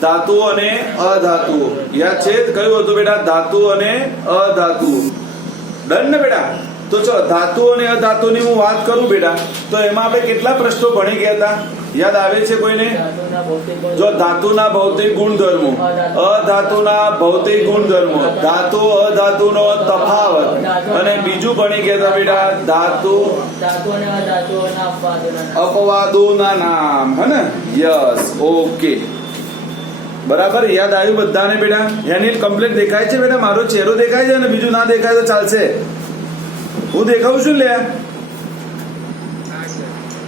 धातुओं અને અધાતુઓ યાદ છે કયું હતું બેટા धातु અને અધાતુઓ ડન ને બેટા તો ચલો धातु અને અધાતુની હું વાત કરું બેટા તો એમાં આપણે કેટલા પ્રશ્નો ભણી ગયા હતા યાદ આવે છે કોઈને જો ધાતુના ભૌતિક ગુણધર્મો અધાતુના ભૌતિક ગુણધર્મો ધાતુ અધાતુનો તફાવત અને બીજું ભણી ગયા હતા બેટા ધાતુ અને અધાતુઓના અપવાદોના નામ હે ને યસ ઓકે બરાબર યાદ આવ્યું બધાને બેટા યાની કમ્પ્લીટ દેખાય છે બેટા મારો ચહેરો દેખાય છે અને બીજું ના દેખાય તો ચાલશે હું દેખાઉં છું લે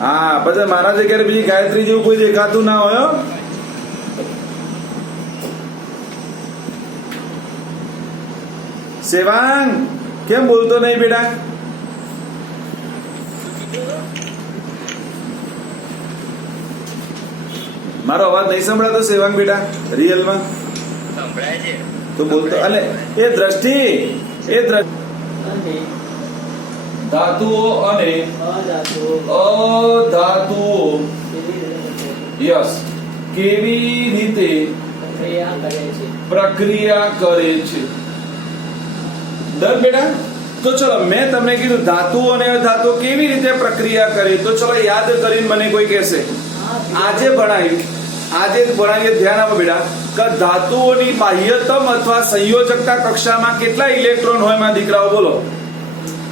હા પછી મારા જગ્યાએ બીજી ગાયત્રી જેવું કોઈ દેખાતું ના હોય સેવાંગ કેમ બોલતો નહીં બેટા મારો અવાજ નહીં સંભળાતો સેવાંગ બેટા રિયલમાં સંભળાય છે તો બોલતો અલે એ દ્રષ્ટિ ધાતુઓ અને અધાતુઓ યસ કેવી રીતે પ્રક્રિયા કરે છે ડન બેટા તો ચલો મેં તમને કીધું ધાતુઓ અને અધાતુઓ કેવી રીતે પ્રક્રિયા કરે તો ચલો યાદ કરીને મને કોઈ કહેશે આજે ભણાવીએ ધ્યાન આપો બેટા કે ધાતુઓની બાહ્યતમ અથવા સંયોજકતા કક્ષામાં કેટલા ઇલેક્ટ્રોન હોય માં દીકરાઓ બોલો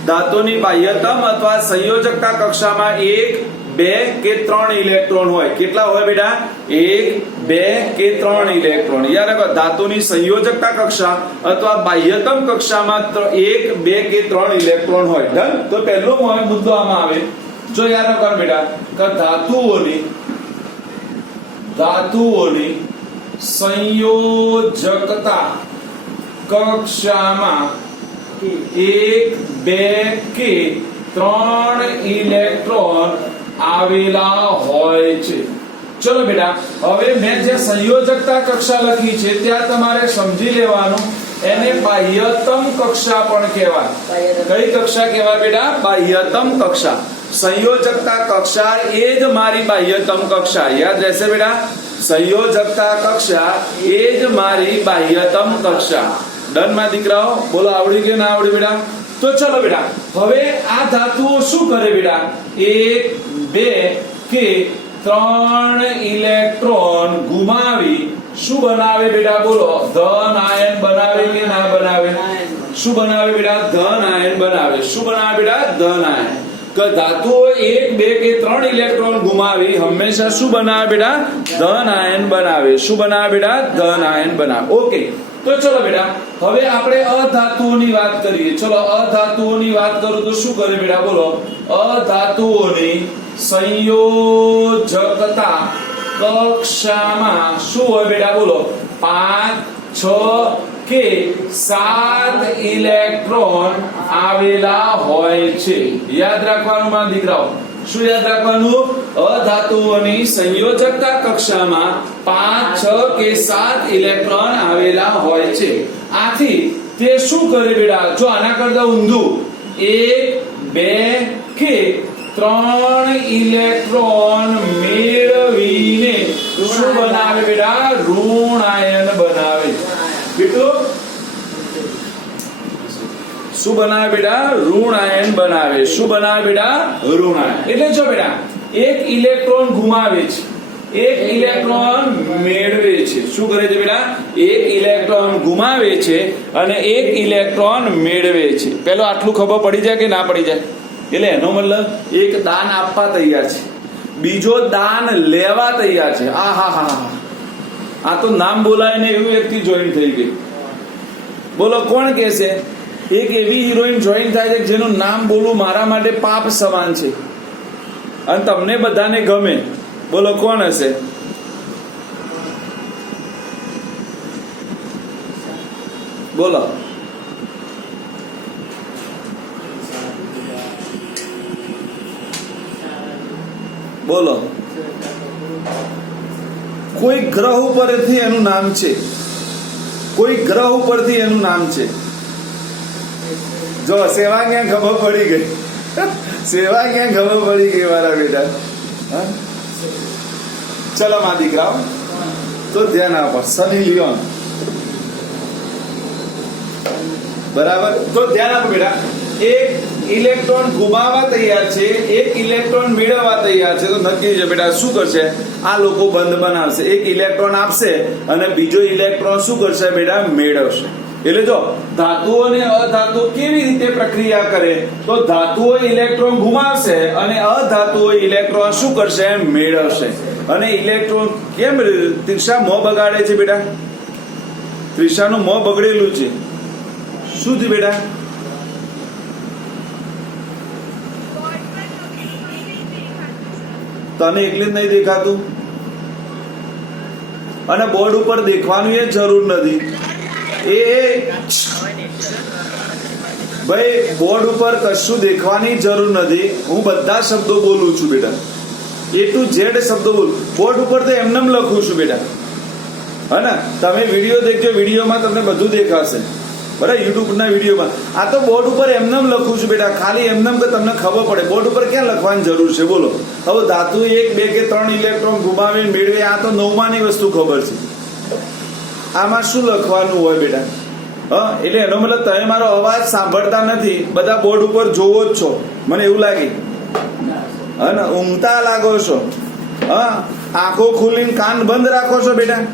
ધાતુની બાહ્યતમ અથવા સંયોજકતા કક્ષામાં 1 2 કે 3 ઇલેક્ટ્રોન હોય કેટલા હોય બેટા 1 2 કે 3 ઇલેક્ટ્રોન યાદ રાખો ધાતુની સંયોજકતા કક્ષા અથવા બાહ્યતમ કક્ષામાં 1 2 કે 3 ઇલેક્ટ્રોન હોય ડન તો પહેલો મુદ્દો આમાં આવે જો યાદ રાખો બેટા કે ધાતુઓની સંયોજકતા કક્ષામાં 1 2 કે 3 ઇલેક્ટ્રોન આવેલા હોય છે ચલો બેટા હવે મેં જે સંયોજકતા કક્ષા લખી છે ત્યાં તમારે સમજી લેવાનું એને બાહ્યતમ કક્ષા પણ કહેવાય કઈ કક્ષા કહેવાય બેટા બાહ્યતમ કક્ષા સંયોજકતા કક્ષા એ જ મારી બાહ્યતમ કક્ષા યાદ રહેશે બેટા સંયોજકતા કક્ષા એ જ મારી બાહ્યતમ કક્ષા ડન માં દીકરાઓ બોલો આવડી કે ના આવડી બેટા તો ચલો બેટા હવે આ ધાતુઓ શું કરે બેટા 1 2 કે 3 ઇલેક્ટ્રોન ગુમાવી શું બનાવે બેટા બોલો ધન આયન બનાવે કે ના બનાવે શું બનાવે બેટા ધન આયન બનાવે શું બનાવે બેટા ધન આયન કે ધાતુઓ 1 2 કે 3 ઇલેક્ટ્રોન ગુમાવી હંમેશા શું બનાવે બેટા ધન આયન બનાવે શું બનાવે બેટા ધન આયન બનાવે ઓકે તો ચલો બેટા હવે આપણે અધાતુઓની વાત કરીએ ચલો અધાતુઓની વાત કરું તો શું કરે બેટા બોલો અધાતુઓની સંયોજકતા કક્ષામાં શું હોય બેટા બોલો 5 6 કે 7 ઇલેક્ટ્રોન આવેલા હોય છે યાદ રાખવાનું માં દીકરાઓ શું યાદ રાખવાનું અધાતુઓની સંયોજકતા કક્ષામાં 5 6 કે 7 ઇલેક્ટ્રોન આવેલા હોય છે આથી તે શું કરે બેટા જો આના કરતા ઊંધું 1 2 કે 3 ઇલેક્ટ્રોન મેળવીને શું બનાવે બેટા ઋણ આયન બનાવે કેટલું શું બનાવે બેટા ઋણ આયન બનાવે શું બનાવે બેટા ઋણ આયન એટલે જો બેટા એક ઇલેક્ટ્રોન ગુમાવે છે એક ઇલેક્ટ્રોન મેળવે છે શું કરે છે બેટા એક ઇલેક્ટ્રોન ગુમાવે છે અને એક ઇલેક્ટ્રોન મેળવે છે પેલો આટલું ખબર પડી જાય કે ના પડી જાય એટલે એનો મતલબ એક દાન આપવા તૈયાર છે બીજો દાન લેવા તૈયાર છે આ તો નામ બોલાય ને એવું વ્યક્તિ જોઈન થઈ ગઈ બોલો કોણ કહેશે એક એવી હિરોઈન જોઈન થાય છે જેનું નામ બોલવું મારા માટે પાપ સમાન છે અને તમને બધાને ગમે બોલો કોણ હશે બોલો બોલો કોઈ ગ્રહ ઉપરથી એનું નામ છે કોઈ ગ્રહ ઉપરથી એનું નામ છે જો સેવા ક્યાં ખબર પડી ગઈ સેવા ક્યાં ખબર પડી ગઈ મારા બેટા ચલો માં દીકરાઓ તો ધ્યાન આપો, સની લિયોન. બરાબર, તો ધ્યાન આપો બેટા. એક ઇલેક્ટ્રોન ગુમાવવા તૈયાર છે, એક ઇલેક્ટ્રોન મેળવવા તૈયાર છે, તો નક્કી છે બેટા શું કરશે? આ લોકો બંધ બનાવશે. એક ઇલેક્ટ્રોન આપશે અને બીજો ઇલેક્ટ્રોન શું કરશે બેટા? મેળવશે. એટલે જો ધાતુઓ અને અધાતુઓ કેવી રીતે પ્રક્રિયા કરે, તો ધાતુઓ ઇલેક્ટ્રોન ગુમાવશે અને અધાતુઓ ઇલેક્ટ્રોન શું કરશે? મેળવશે. અને ઇલેક્ટ્રોન કેમ ત્રિષા મોં બગાડે છે બેટા? ત્રિષાનું મોં બગડેલું છે. શું થયું બેટા? તને એકલી જ નહીં દેખાતું, અને બોર્ડ ઉપર દેખવાનું એ જરૂર નથી. એ ભાઈ બોર્ડ ઉપર કશું દેખવાની જરૂર નથી. હું બધા શબ્દો બોલું છું બેટા, A to Z શબ્દો બોલું. બોર્ડ ઉપર તો એમનેમ લખું છું બેટા. હે ને? તમે વિડીયો દેખજો, વિડીયોમાં તમને બધું દેખાશે. બરાબર, યુટ્યુબના વિડીયોમાં. આ તો બોર્ડ ઉપર એમનેમ લખું છું બેટા, ખાલી એમનેમ કે તમને ખબર પડે. બોર્ડ ઉપર ક્યાં લખવાની જરૂર છે બોલો? હવે ધાતુ 1, 2 કે 3 ઇલેક્ટ્રોન ગુમાવીને મેળવે, આ તો 9માની વસ્તુ ખબર છે. આમાં શું લખવાનું હોય બેટા? હા, એટલે એનો મતલબ તમે મારો અવાજ સાંભળતા નથી, બધા બોર્ડ ઉપર જોવો જ છો, મને એવું લાગે. હા ને, ઊંઘતા લાગો છો. હા, આંખો ખુલીને કાન બંધ રાખો છો બેટા.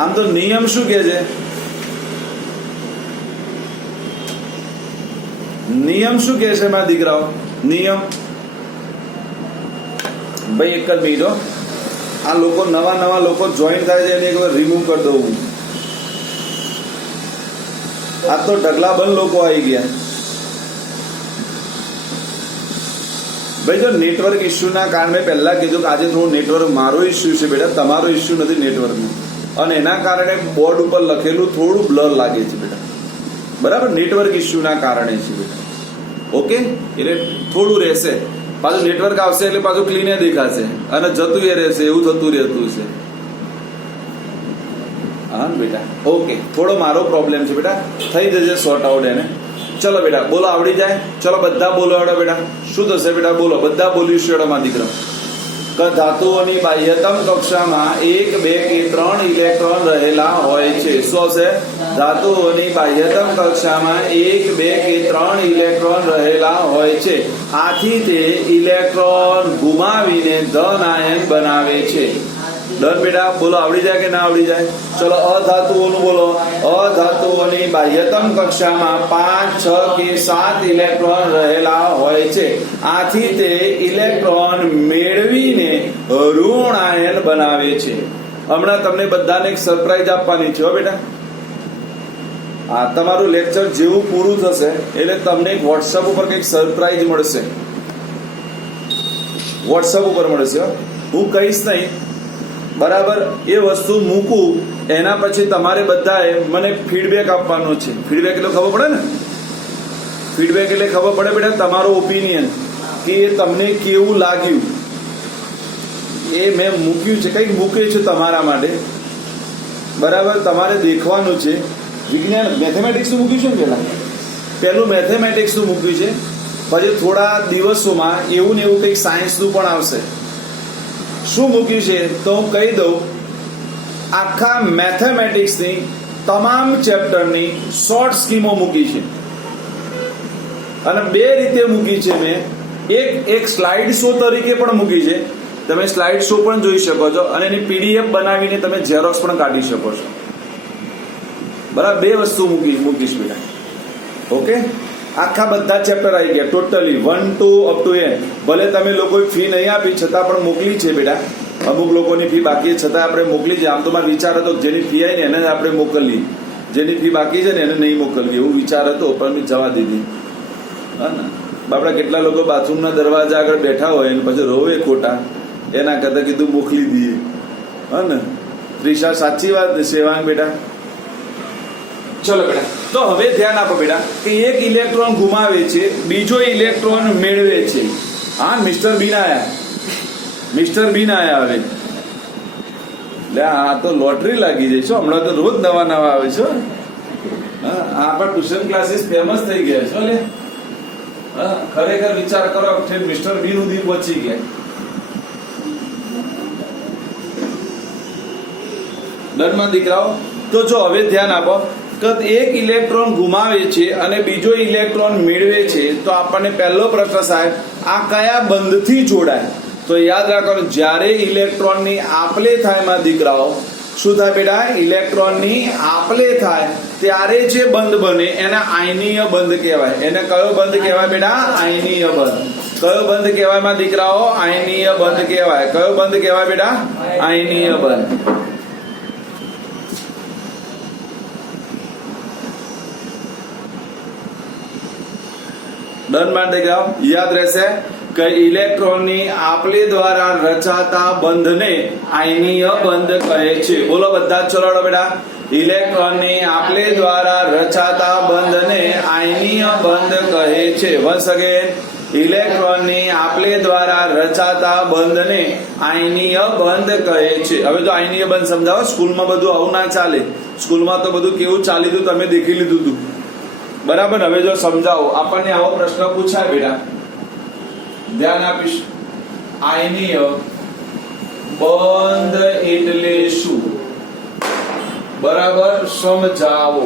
આમ તો નિયમ શું કે છે? નિયમ શું કે છે મારા દીકરાઓ? નિયમ ભાઈ એક જ મિનિટ હો. આ લોકો નવા લોકો જોઈન થાય છે, એને એકવાર રિમૂવ કરી દઉં. આ તો ઢગલાબંધ લોકો આવી ગયા ભાઈ. જો નેટવર્ક ઇસ્યુના કારણે પહેલા કીધું કે આજે થોડું નેટવર્ક મારો ઇસ્યુ છે બેટા, તમારો ઇસ્યુ નથી નેટવર્કનો, અને એના કારણે બોર્ડ ઉપર લખેલું થોડું બ્લર લાગે છે બેટા. બરાબર, નેટવર્ક ઇસ્યુના કારણે છે બેટા. ઓકે, એટલે થોડું રહેશે. પાછું નેટવર્ક આવશે એટલે પાછું ક્લીન દેખાશે અને જતું એ રહેશે, એવું થતું રહેતું છે. હા બેટા, ઓકે, થોડો મારો પ્રોબ્લેમ છે બેટા, થઈ જશે સોર્ટ આઉટ એને. ચલો બેટા, બોલો, આવડી જાય? ચલો બધા બોલો હેડો બેટા. શું થશે બેટા? બોલો, બધા બોલીશું હેડો માં દીકરો. ધાતુઓની બાહ્યતમ કક્ષામાં 1, 2 કે 3 ઇલેક્ટ્રોન રહેલા હોય છે. શું છે? ધાતુઓની બાહ્યતમ કક્ષામાં 1, 2 કે 3 ઇલેક્ટ્રોન રહેલા હોય છે. આથી તે ઇલેક્ટ્રોન ગુમાવીને ધન આયન બનાવે છે. ડન બેટા, બોલો, આવડી જાય કે ના આવડી જાય? ચલો અધાતુઓનું બોલો. અધાતુઓની બાહ્યતમ કક્ષામાં 5, 6 કે 7 ઇલેક્ટ્રોન રહેલા હોય છે. આથી તે ઇલેક્ટ્રોન મેળવીને ઋણ આયન બનાવે છે. હમણાં તમને બધાને એક સરપ્રાઈઝ આપવાની છે હો બેટા. આ તમારું લેક્ચર જેવું પૂરું થશે એટલે તમને એક વોટ્સઅપ ઉપર કંઈક સરપ્રાઈઝ મળશે. વોટ્સઅપ ઉપર મળશે. હું કહીશ નહીં, બરાબર? એ વસ્તુ મૂકું એના પછી તમારે બધાએ મને ફીડબેક આપવાનો છે. ફીડબેક એટલે ખબર પડે ને? ફીડબેક એટલે ખબર પડે બેટા તમારો ઓપિનિયન, કે તમને કેવું લાગ્યું. એ મેં મૂક્યું છે, કંઈક મૂક્યું છે તમારા માટે. બરાબર, તમારે દેખવાનું છે. વિજ્ઞાન મેથેમેટિક્સનું મૂક્યું છે ને? પહેલું મેથેમેટિક્સનું મૂક્યું છે, પછી થોડા દિવસોમાં એવું ને એવું કંઈક સાયન્સનું પણ આવશે. શું મૂક્યું છે તો હું કહી દઉં. આખા મેથેમેટિક્સની તમામ ચેપ્ટરની શોર્ટ સ્કીમો મૂકી છે, અને 2 રીતે મૂકી છે મેં. એક સ્લાઇડ શો તરીકે પણ મૂકી છે. તમે સ્લાઇડ શો પણ જોઈ શકો છો, અને એની પીડીએફ બનાવીને તમે ઝેરોક્સ પણ કાઢી શકો છો. બરાબર, 2 વસ્તુ મૂકીશ બેટા. ઓકે, આખા બધા ચેપ્ટર આવી ગયા totally 1 to up to n. ભલે તમે લોકોએ ફી નહીં આપી છતાં પણ મોકલી છે બેટા. અમુક લોકોની ફી બાકી છતાં આપણે મોકલી છે. આમ તો મારો વિચાર હતો જેની ફી આવી ને એને આપણે મોકલીએ, જેની ફી બાકી છે ને એને નહીં મોકલવી, એવું વિચાર હતો, પણ મેં જવા દીધી. હા ને, બાપડા કેટલા લોકો બાથરૂમના દરવાજા આગળ બેઠા હોય અને પછી રોવે ખોટા, એના કરતા કીધું મોકલી દઈએ. હા ને ત્રિષા, સાચી વાત ને સેવાંગ બેટા? ચલો બેટા, તો હવે ધ્યાન આપો બેટા કે એક ઇલેક્ટ્રોન ગુમાવે છે, બીજો ઇલેક્ટ્રોન મેળવે છે. હા, મિસ્ટર બીન આયા. હવે એટલે આ તો લોટરી લાગી જાય છે. હમણાં તો રોજ નવા આવે છે. હા, આપણા ટ્યુશન ક્લાસીસ ફેમસ થઈ ગયા છે. લે, ખરેખર વિચાર કરો, મિસ્ટર બીન સુધી પહોંચી ગયા. ડનમાં દીકરાઓ? તો જો હવે ધ્યાન આપો કે એક ઇલેક્ટ્રોન ગુમાવે છે અને બીજો ઇલેક્ટ્રોન મેળવે છે, તો આપણને પહેલો પ્રશ્ન સાહેબ આ કયા બંધથી જોડાય? તો યાદ રાખવાનું, જ્યારે ઇલેક્ટ્રોનની આપલે થાય માં દીકરાઓ, શું થાય બેટા? ઇલેક્ટ્રોનની આપલે થાય ત્યારે જે બંધ બને એને આયનીય બંધ કહેવાય. એને કયો બંધ કહેવાય બેટા? આયનીય બંધ. કયો બંધ કહેવાય માં દીકરાઓ? આયનીય બંધ કહેવાય. કયો બંધ કહેવાય બેટા? આયનીય બંધ. ડન માં દીકરાઓ? યાદ રહેશે કે ઇલેક્ટ્રોનની આપલે દ્વારા રચાતા બંધને આયનીય બંધ કહે છે. બોલો બધા જ ચલાડો બેટા. ઇલેક્ટ્રોનની આપલે દ્વારા રચાતા બંધને આયનીય બંધ કહે છે. વન્સ અગેન, ઇલેક્ટ્રોનની આપલે દ્વારા રચાતા બંધને આયનીય બંધ કહે છે. હવે જો આયનીય બંધ સમજાવો, સ્કૂલમાં બધું આવું ના ચાલે. સ્કૂલમાં તો બધું કેવું ચાલી હતું તમે દેખી લીધું હતું, બરાબર. હવે જો સમજાવો, આપણને આવો પ્રશ્ન પૂછાય બેટા, ધ્યાન આપીશ. આયનીય બંધ એટલે શું? બરાબર, સમજાવો.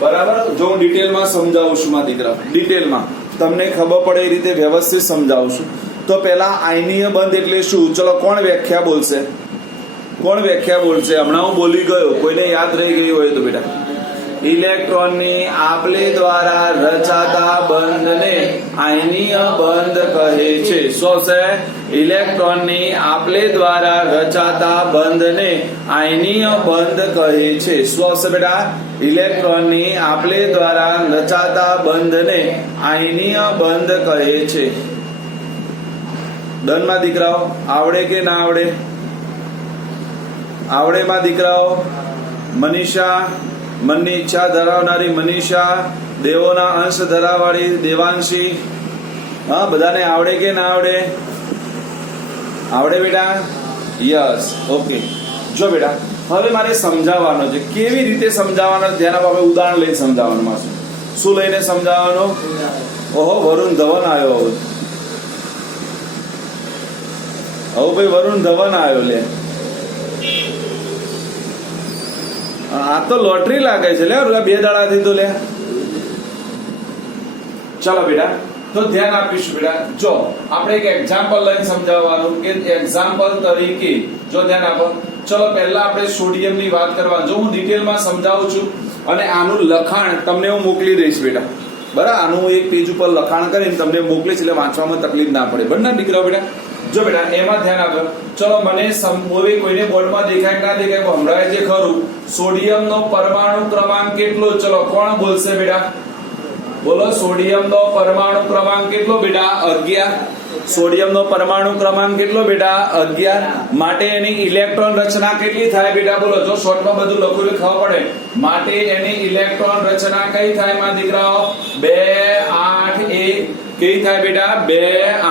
બરાબર, જો હું ડિટેલમાં સમજાવું છું માં દીકરા, ડિટેલમાં તમને ખબર પડે એ રીતે વ્યવસ્થિત સમજાવું છું. તો પહેલા આયનીય બંધ એટલે શું? ચલો, કોણ વ્યાખ્યા બોલશે? કોણ વ્યાખ્યા બોલશે? હમણાં હું બોલી ગયો, કોઈને યાદ રહી ગયું હોય તો બેટા. ઇલેક્ટ્રોનની આપલે દ્વારા રચાતા બંધને આયનીય બંધ કહે છે. શું છે? ઇલેક્ટ્રોનની આપલે દ્વારા રચાતા બંધને આયનીય બંધ કહે છે. શું છે બેટા? ઇલેક્ટ્રોનની આપલે દ્વારા રચાતા બંધને આયનીય બંધ કહે છે. ડનમાં દીકરાઓ? આવડે કે ના આવડે? આવડે માં દીકરાઓ? મનીષા, મનની ઈચ્છા ધરાવનારી મનીષા, દેવોના અંશ ધરાવવાળી દેવાંશી, હા, બધાને આવડે કે ના આવડે? આવડે બેટા? Yes, okay. જો બેટા, હવે મારે સમજાવવાનો છે. કેવી રીતે સમજાવવાનો? ધ્યાન આપો. આપણે ઉદાહરણ લઈને સમજાવવાનું માસું. શું લઈને સમજાવવાનું? ઓહો, વરુણ ધવન આવ્યો. હવે ભાઈ વરુણ ધવન આવ્યો. લે, આ તો લોટરી લાગે છે. લે, 2 દાડાથી તો લે. ચાલો બેટા, તો ધ્યાન આપીશું બેટા. જો આપણે એક એક્ઝામ્પલ લઈને સમજાવવાનું કે એક્ઝામ્પલ તરીકે જો ધ્યાન આપો. ચલો, પહેલા આપણે સોડિયમની વાત કરવા. જો હું ડિટેલમાં સમજાવું છું અને આનું લખાણ તમને હું મોકલી દઈશ બેટા, બરાબર. આનું એક પેજ ઉપર લખાણ કરીને તમને મોકલીશ એટલે વાંચવામાં તકલીફ ના પડે. બંને દીકરાઓ બેટા, જો બેટા એમાં ધ્યાન આપજો. ચલો, મને હવે કોઈને બોર્ડમાં દેખાય ના દેખાય સંભળાય છે ખરું? સોડિયમનો પરમાણુ ક્રમાંક કેટલો? ચલો, કોણ બોલશે બેટા? બોલો, સોડિયમનો પરમાણુ ક્રમાંક કેટલો બેટા? 11. સોડિયમનો પરમાણુ ક્રમાંક કેટલો બેટા? 11. માટે એની ઇલેક્ટ્રોન રચના કેટલી થાય બેટા? બોલો, જો શોર્ટમાં બધું લખું એટલે ખબર પડે. માટે એની ઇલેક્ટ્રોન રચના કઈ થાય માં દીકરાઓ? 2 8 1. કેવી થાય બેટા? 2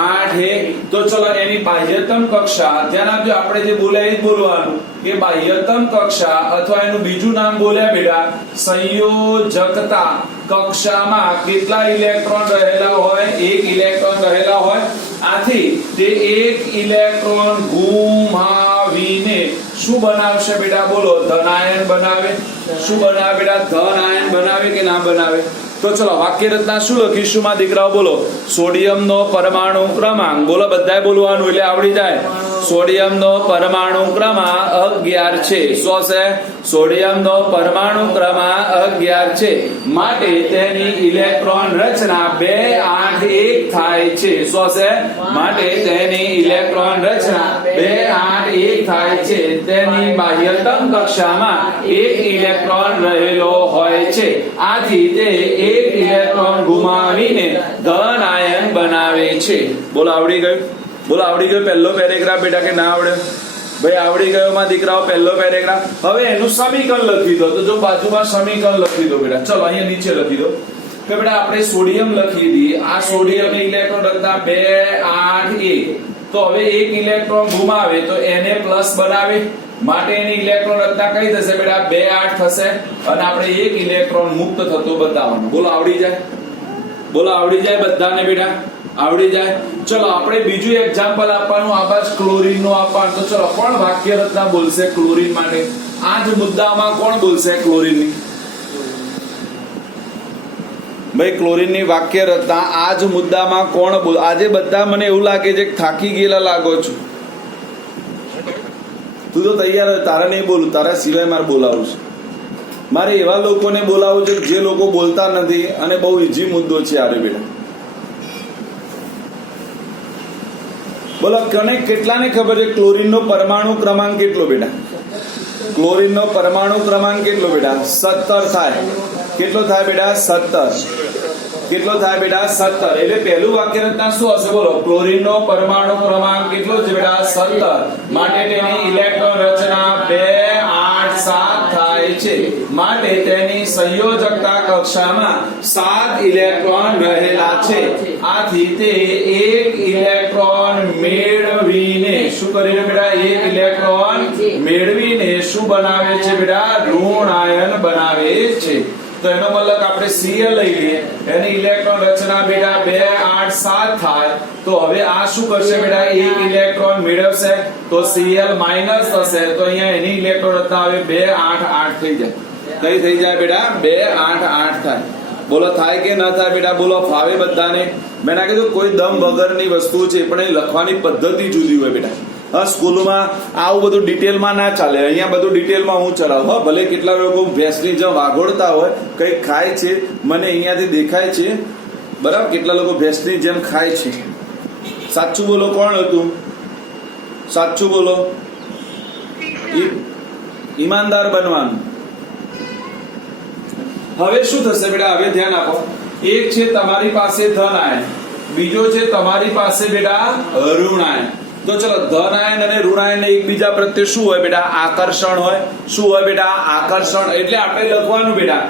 8 1. તો ચલો, એની બાહ્યતમ કક્ષા ધ્યાન આપજો. આપણે જે બોલ્યા એ જ બોલવાનું કે બાહ્યતમ કક્ષા અથવા એનું બીજું નામ બોલ્યા બેટા સંયોજકતા કક્ષામાં કેટલા ઇલેક્ટ્રોન રહેલા હોય? 1 ઇલેક્ટ્રોન રહેલા હોય. આથી તે 1 ઇલેક્ટ્રોન ગુમાવીને શું બનાવશે બેટા? બોલો, ધનાયન બનાવે. શું બનાવે બેટા? ધનાયન બનાવે કે ના બનાવે? તો ચલો, વાક્ય રચના શું લખીશું માં દીકરાઓ? બોલો, સોડિયમનો પરમાણુ ક્રમાંક. બોલો, બધાએ બોલવાનું એટલે આવડી જાય. સોડિયમનો પરમાણુ ક્રમાંક 11 છે. શું છે? સોડિયમનો પરમાણુ ક્રમાંક 11 છે. માટે તેની ઇલેક્ટ્રોન રચના 2 8 1 થાય છે. શું છે? માટે તેની ઇલેક્ટ્રોન રચના 2 8 1 થાય છે. તેની બાહ્યતમ કક્ષામાં 1 ઇલેક્ટ્રોન રહેલો હોય છે. આથી તે 1 ઇલેક્ટ્રોન ગુમાવીને ધન આયન બનાવે છે. બોલો, આવડી ગયું? બોલો, આવડી ગયો પહેલો પેરેગ્રાફ બેટા કે ના આવડ્યો? ભાઈ આવડી ગયો માં દીકરાઓ પહેલો પેરેગ્રાફ. હવે એનું સમીકરણ લખી દો. તો જો બાજુમાં સમીકરણ લખી દો બેટા. ચલો, અહીંયા નીચે લખી દો કે બેટા આપણે સોડિયમ લખી દઈએ. આ સોડિયમની ઇલેક્ટ્રોન રચના 2 8 1. તો હવે 1 ઇલેક્ટ્રોન ગુમાવે તો એને પ્લસ બનાવે. માટે એની ઇલેક્ટ્રોન રચના કઈ થશે બેટા? 2 8 થશે. અને આપણે 1 ઇલેક્ટ્રોન મુક્ત થતો બતાવવાનું. બોલો, આવડી જાય? બોલો આવડી જાય બધાને બેટા? આવડી જાય. ચલો આપણે બીજું એક્ઝામ્પલ આપવાનું, આ બાજુ ક્લોરીન નું આપવાનું. તો ચલો કોણ વાક્ય રચના બોલશે ક્લોરીન માટે? આ જ મુદ્દામાં કોણ બોલશે ક્લોરીન ની? ભાઈ ક્લોરીન ની વાક્ય રચના આ જ મુદ્દામાં કોણ બોલ? આજે બધા મને એવું લાગે છે કે થાકી ગયેલા લાગો છો. તું તો તૈયાર હોય, તારે નહીં બોલું, તારા સિવાય મારે બોલાવું છે. મારે એવા લોકોને બોલાવું છે જે લોકો બોલતા નથી, અને બહુ ઈઝી મુદ્દો છે. આરે બેટા બોલો, કને કેટલાને ખબર છે ક્લોરીન નો પરમાણુ ક્રમાંક કેટલો બેટા? ક્લોરીન નો પરમાણુ ક્રમાંક કેટલો બેટા? 17 થાય. કેટલો થાય બેટા? 17. કેટલો થાય બેટા? 17. એટલે પહેલું વાક્ય રચના શું હશે બોલો? ક્લોરીન નો પરમાણુ ક્રમાંક કેટલો છે બેટા? 17. માટે તેની ઇલેક્ટ્રોન રચના 2 8 7 થાય છે. માટે તેની સંયોજકતા કક્ષામાં 7 ઇલેક્ટ્રોન રહેલા છે. આથી તે એક ઇલેક્ટ્રોન મેળવીને શું કરીને બેટા? એક ઇલેક્ટ્રોન મેળવીને શું બનાવે છે બેટા? ઋણ આયન બનાવે છે. તો એનો મતલબ આપણે Cl લઈ લઈએ, એની ઇલેક્ટ્રોન રચના બેટા 2 8 7 થાય. તો હવે આ શું કરશે બેટા? એક ઇલેક્ટ્રોન મેળવશે તો Cl માઇનસ થશે. તો અહીંયા એની ઇલેક્ટ્રોન રચના હવે 2 8 8 થઈ જાય. કઈ થઈ જાય બેટા? 2 8 8 થાય. બોલો થાય કે ન થાય બેટા? બોલો ફાવે બધાને? મેં ના કીધું કોઈ દમ વગરની વસ્તુ છે, પણ એ લખવાની પદ્ધતિ જુદી હોય બેટા. હા, સ્કૂલમાં આવું બધું ડિટેલમાં ના ચાલે. અહીંયા બધું ડિટેલમાં હું ચલાવું. હા, ભલે કેટલા લોકો ભેંસની જેમ વાઘોડતા હોય, કંઈક ખાય છે, મને અહીંયાથી દેખાય છે, બરાબર? કેટલા લોકો ભેંસની જેમ ખાય છે. સાચું બોલો, કોણ હતું? સાચું બોલો. ઈમાનદાર બનવાનું. હવે શું થશે બેટા? હવે ધ્યાન આપો. એક છે તમારી પાસે ધન આયન, બીજો છે તમારી પાસે બેટા ઋણ આયન. તો ચલો, ધન આયન અને ઋણ આયન એકબીજા પ્રત્યે શું હોય બેટા? આકર્ષણ હોય. શું હોય બેટા? આકર્ષણ. એટલે આપણે લખવાનું બેટા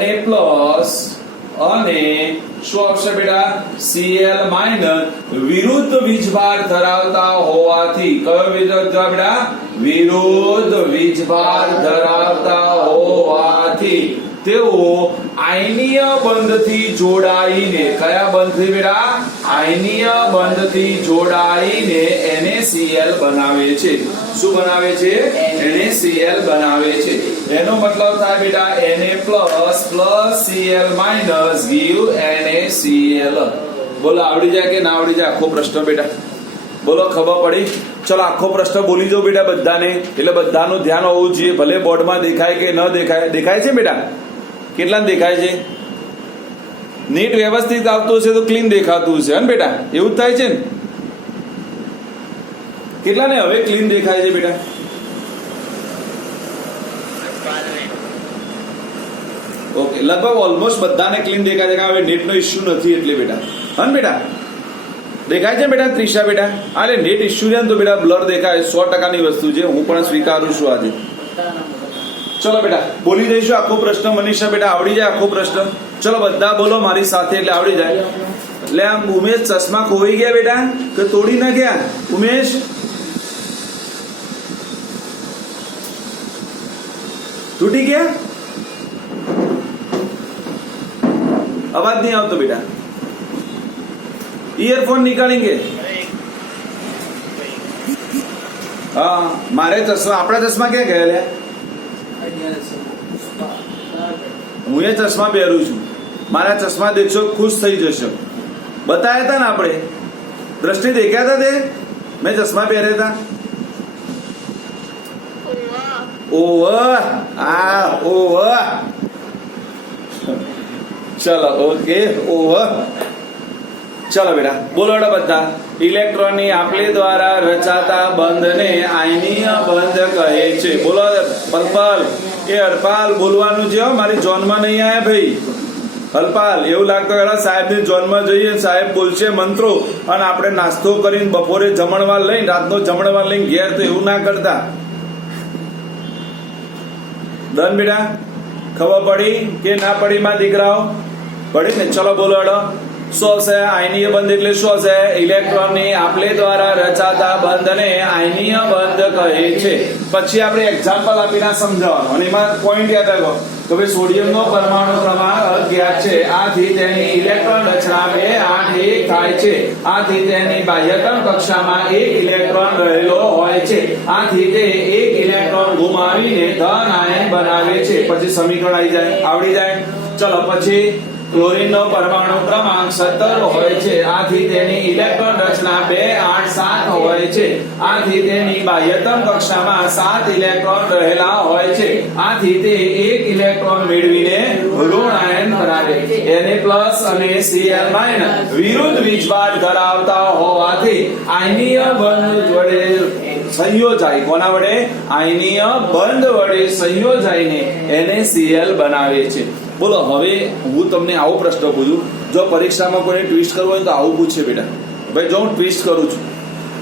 Na પ્લસ અને શું આવશે બેટા? Cl minus. વિરુદ્ધ વીજભાર ધરાવતા હોવાથી, કયો વીજભાર બેટા? વિરુદ્ધ વીજભાર ધરાવતા હોવાથી તેઓ આયનીય બંધથી જોડાઈને, કયા બંધથી બેટા? આયનીય બંધથી જોડાઈને NaCl બનાવે છે. શું બનાવે છે? NaCl બનાવે છે. એનો મતલબ થાય બેટા Na plus plus Cl minus give NaCl. બોલો આવડી જાય કે ના આવડી જાય? આખો પ્રશ્ન બેટા બોલો, ખબર પડી? ચલો આખો પ્રશ્ન બોલી જાઓ બેટા બધાને. એટલે બધાનું ધ્યાન હોવું જોઈએ. ભલે બોર્ડમાં દેખાય કે ન દેખાય. દેખાય છે બેટા? કેટલાને દેખાય છે? નેટ વ્યવસ્થિત આવતું હશે તો ક્લીન દેખાતું હશે ને બેટા? એવું જ થાય છે ને? કેટલાને હવે ક્લીન દેખાય છે બેટા? ઓકે, લગભગ ઓલમોસ્ટ બધાને ક્લીન દેખાય છે. હવે નેટનો ઇશ્યુ નથી એટલે બેટા. હા બેટા દેખાય છે બેટા? ત્રિષા બેટા, અરે નેટ ઇશ્યુ છે ને તો બેટા બ્લર દેખાય. 100% ની વસ્તુ છે, હું પણ સ્વીકારું છું આજે. ચલો બેટા બોલી જઈશું આખો પ્રશ્ન. મનીષા બેટા આવડી જાય આખો પ્રશ્ન? ચલો બધા બોલો મારી સાથે એટલે આવડી જાય. એટલે આમ ઉમેશ ચશ્મા ખોઈ ગયા બેટા કે તોડી ના ગયા? ઉમેશ તૂટી ગયા? અવાજ નહીં આવતો બેટા. ઈયરફોન નિકાળेंगे. હા, મારે ચશ્મા, આપણા ચશ્મા ક્યાં ગયા લે? હું એ ચશ્મા પહેરું છું. મારા ચશ્મા દેખશો ખુશ થઈ જશો. બતાયા હતા ને આપણે? દ્રષ્ટિ દેખ્યા હતા તે? મેં ચશ્મા પહેર્યા હતા. ઓહ, આ ઓહ. ચલો ઓકે. ઓહ, ચલો બેટા બોલો બધા. ઇલેક્ટ્રોનની આપલે દ્વારા રચાતા બંધને આયનીય બંધ કહે છે. બોલો હરપાલ. એ હરપાલ બોલવાનું છે. મારી જોનમાં નહીં આયા ભાઈ. હરપાલ એવું લાગતું એના સાહેબ ની જોનમાં જઈએ, સાહેબ બોલશે મંત્રો અને આપણે નાસ્તો કરીને બપોરે જમણવાર લઈને રાતનો જમણવાર લઈને ઘેર. તો એવું ના કરતા. ડન બેટા? ખબર પડી કે ના પડી માં દીકરાઓ? પડી ને? ચલો બોલો. શું આવશે? આયનીય બંધ એટલે શું આવશે? ઇલેક્ટ્રોનની આપલે દ્વારા રચાતા બંધને આયનીય બંધ કહે છે. પછી આપણે એક્ઝામ્પલ આપીને સમજાવવાનું અને એમાં પોઈન્ટ યાદ રાખો કે ભાઈ સોડિયમનો પરમાણુ ક્રમાંક 11 છે. આથી તેની ઇલેક્ટ્રોન રચના 2 8 1 થાય છે. આથી તેની બાહ્યતમ કક્ષામાં 1 ઇલેક્ટ્રોન રહેલો હોય છે. આથી તે 1 ઇલેક્ટ્રોન ગુમાવીને ધન આયન બનાવે છે. પછી સમીકરણ આવી જાય, આવડી જાય. ચલો પછી ક્લોરીનનો પરમાણુ ક્રમાંક 17 હોય છે. આથી તેની ઇલેક્ટ્રોન રચના 2 8 7 હોય છે. આથી તેની બાહ્યતમ કક્ષામાં 7 ઇલેક્ટ્રોન રહેલા હોય છે. આથી તે 1 ઇલેક્ટ્રોન મેળવીને ઋણ આયન બનાવે. Na+ અને Cl- વિરુદ્ધ વીજભાર ધરાવતા હોવાથી આયનીય બંધ વડે સંયોજાય. કોના વડે? આયનીય બંધ વડે સંયોજાઈને NaCl બનાવે છે. બોલો હવે હું તમને આવો પ્રશ્ન પૂછું, જો પરીક્ષામાં કોઈને ટ્વિસ્ટ કરવું હોય તો આવું પૂછે બેટા. ભાઈ જો હું ટ્વિસ્ટ કરું છું,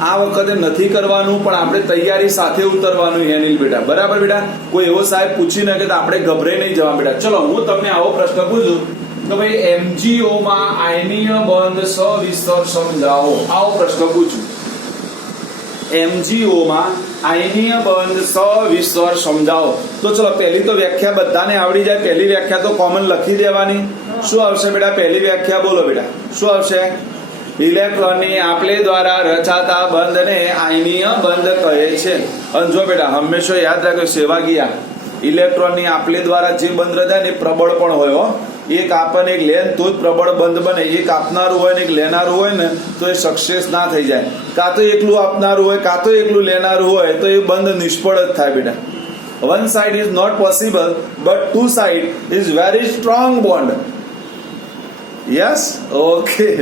આ વખતે નથી કરવાનું પણ આપણે તૈયારી સાથે ઉતરવાનું એનિલ બેટા. બરાબર બેટા? કોઈ એવો સાહેબ પૂછી ન કે તો આપણે ગભરાઈ નહીં જવા બેટા. ચલો હું તમને આવો પ્રશ્ન પૂછું તો ભાઈ MgO માં આયનીય બંધ સવિસ્તર સમજાવો. આવો પ્રશ્ન પૂછું. MgO માં આયનીય બંધ સવિસ્તર સમજાવો. તો ચલો પહેલી તો વ્યાખ્યા બધાને આવડી જાય. પહેલી વ્યાખ્યા તો કોમન લખી દેવાની. શું આવશે બેટા? પહેલી વ્યાખ્યા બોલો બેટા. શું આવશે? ઇલેક્ટ્રોનની આપલે દ્વારા રચાતા બંધને આયનીય બંધ કહે છે. અને જો બેટા હંમેશા યાદ રાખો, સેવાગીયા ઇલેક્ટ્રોનની આપલે દ્વારા જે બંધ રચાય ને એ પ્રબળ પણ હોય હો. એક આપણ એક લેન તો જ પ્રબળ બંધ બને. એક આપનારું હોય ને એક લેનારું હોય ને તો એ સક્સેસ ના થઈ જાય. કાં તો એકલું આપનારું હોય કાં તો એકલું લેનારું હોય તો એ બંધ નિષ્ફળ જ થાય બેટા. One side is not possible but two side is very strong bond. Yes? Okay.